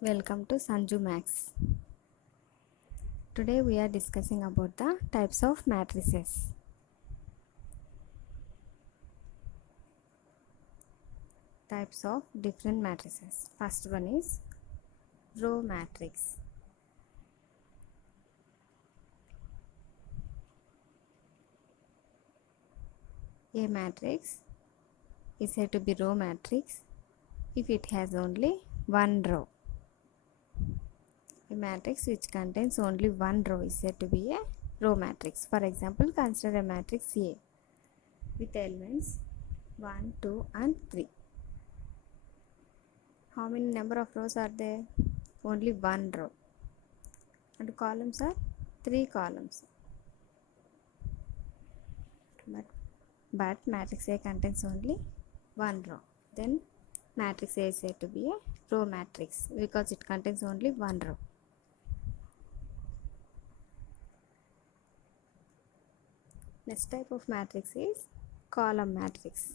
Welcome to Sanju Max. Today we are discussing about the types of matrices. Types of different matrices. First one is row matrix. A matrix is said to be row matrix if it has only one row. A matrix which contains only one row is said to be a row matrix. For example, consider a matrix A with elements 1, 2 and 3. How many number of rows are there? Only one row. And columns are 3 columns. But matrix A contains only one row. Then matrix A is said to be a row matrix because it contains only one row. Next type of matrix is column matrix.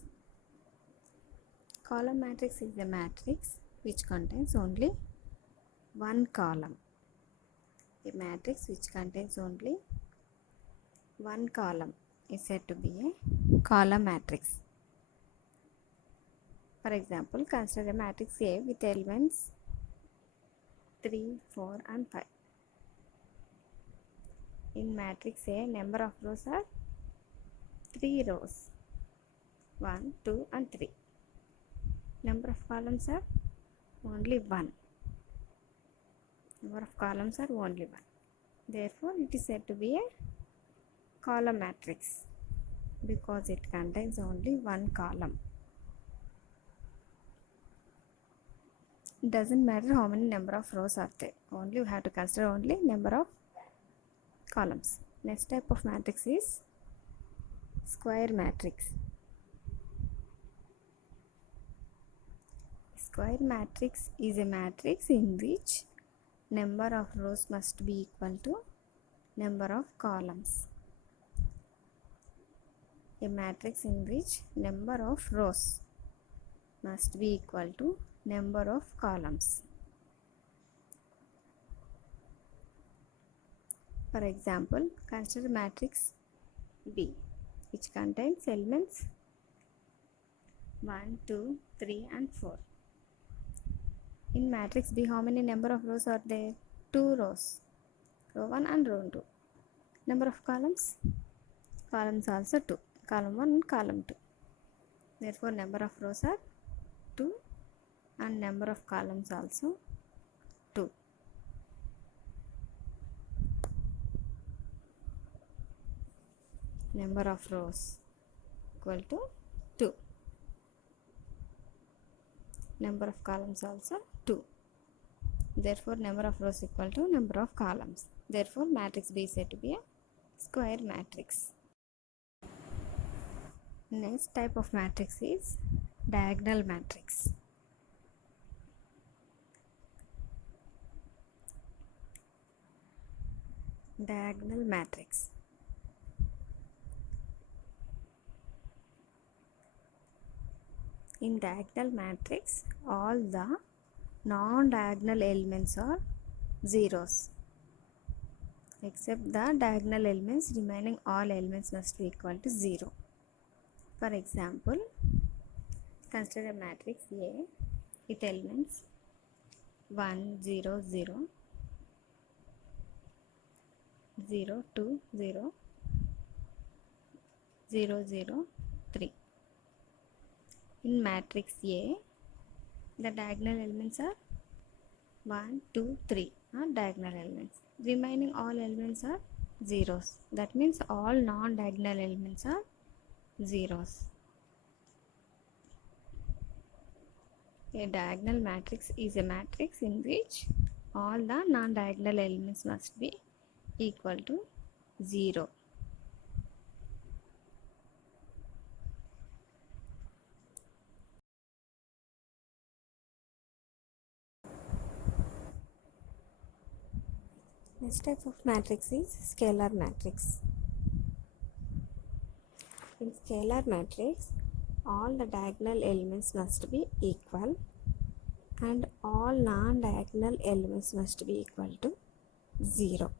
Column matrix is a matrix which contains only one column. A matrix which contains only one column is said to be a column matrix. For example, consider a matrix A with elements 3, 4 and 5. In matrix A, number of rows are 3 rows, 1, 2 and 3. Number of columns are only 1. Number of columns are only 1. Therefore, it is said to be a column matrix because it contains only one column. It doesn't matter how many number of rows are there. Only you have to consider only number of columns. Next type of matrix is square matrix. Square matrix is a matrix in which number of rows must be equal to number of columns. A matrix in which number of rows must be equal to number of columns. For example, consider matrix B which contains elements 1, 2, 3 and 4. In matrix B, how many number of rows are there? 2 rows. Row 1 and row 2. Number of columns? Columns also 2. Column 1 and column 2. Therefore, number of rows are 2 and number of columns also 2. Number of rows equal to 2. Number of columns also 2. Therefore, number of rows equal to number of columns. Therefore, matrix B is said to be a square matrix. Next type of matrix is diagonal matrix. Diagonal matrix. In diagonal matrix, all the non-diagonal elements are zeros. Except the diagonal elements, remaining all elements must be equal to 0. For example, consider a matrix A with elements 1, 0, 0, 0, 2, 0, 0, 0, 3. In matrix A, the diagonal elements are 1, 2, 3 are diagonal elements. Remaining all elements are zeros. That means all non-diagonal elements are zeros. A diagonal matrix is a matrix in which all the non-diagonal elements must be equal to 0. Next type of matrix is scalar matrix. In scalar matrix, all the diagonal elements must be equal and all non-diagonal elements must be equal to 0.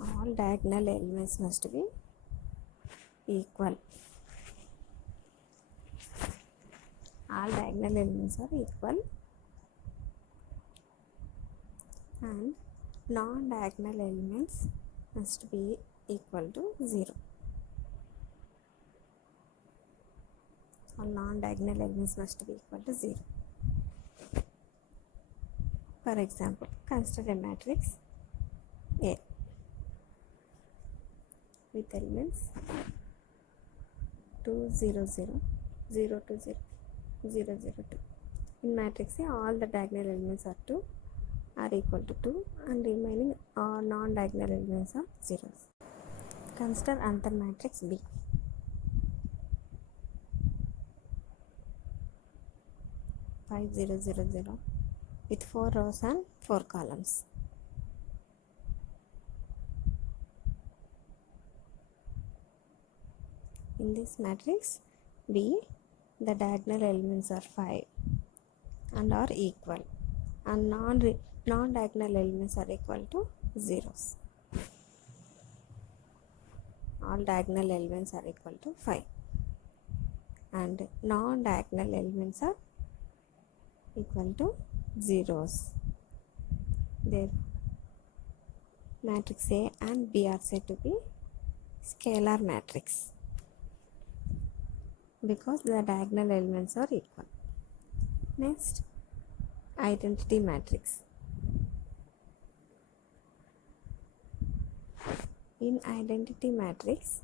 All diagonal elements must be equal. All diagonal elements are equal and non-diagonal elements must be equal to 0. All non-diagonal elements must be equal to 0. For example, consider a matrix A with elements 2, 0, 0, 0, 2, 0, 0, 0, 2. In matrix A, all the diagonal elements are equal to 2 and remaining all non-diagonal elements are zeros. Consider another matrix B. Five, 0, 0, 0 with 4 rows and 4 columns. In this matrix B, the diagonal elements are 5 and are equal, and non-diagonal elements are equal to zeros. All diagonal elements are equal to 5 and non-diagonal elements are equal to zeros. Therefore, matrix A and B are said to be scalar matrix because the diagonal elements are equal. Next, identity matrix. In identity matrix,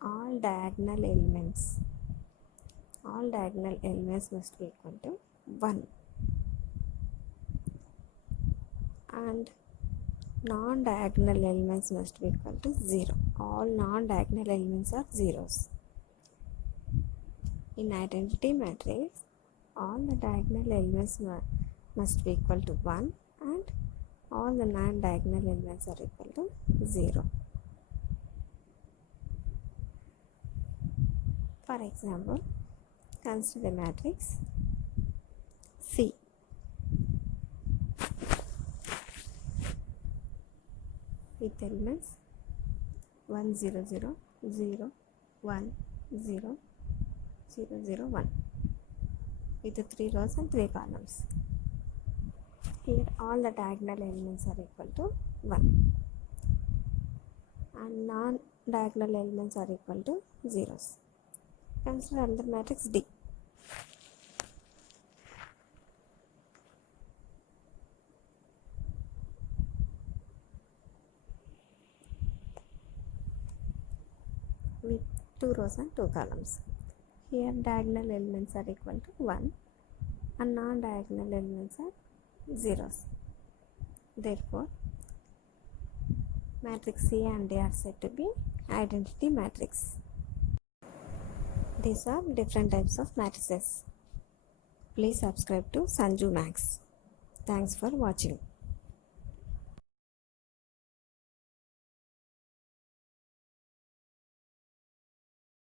all diagonal elements must be equal to 1 and non-diagonal elements must be equal to 0. All non-diagonal elements are zeros. In identity matrix, all the diagonal elements must be equal to 1 and all the non-diagonal elements are equal to 0. For example, consider the matrix C. With elements 1, 0, 0, 0, 1, 0, 0, 0, 1 with 3 rows and 3 columns. Here all the diagonal elements are equal to 1 and non-diagonal elements are equal to zeros. Consider another matrix D. With 2 rows and 2 columns. Here diagonal elements are equal to 1 and non-diagonal elements are zeros. Therefore, matrix C and D are said to be identity matrix. These are different types of matrices. Please subscribe to Sanju Max. Thanks for watching.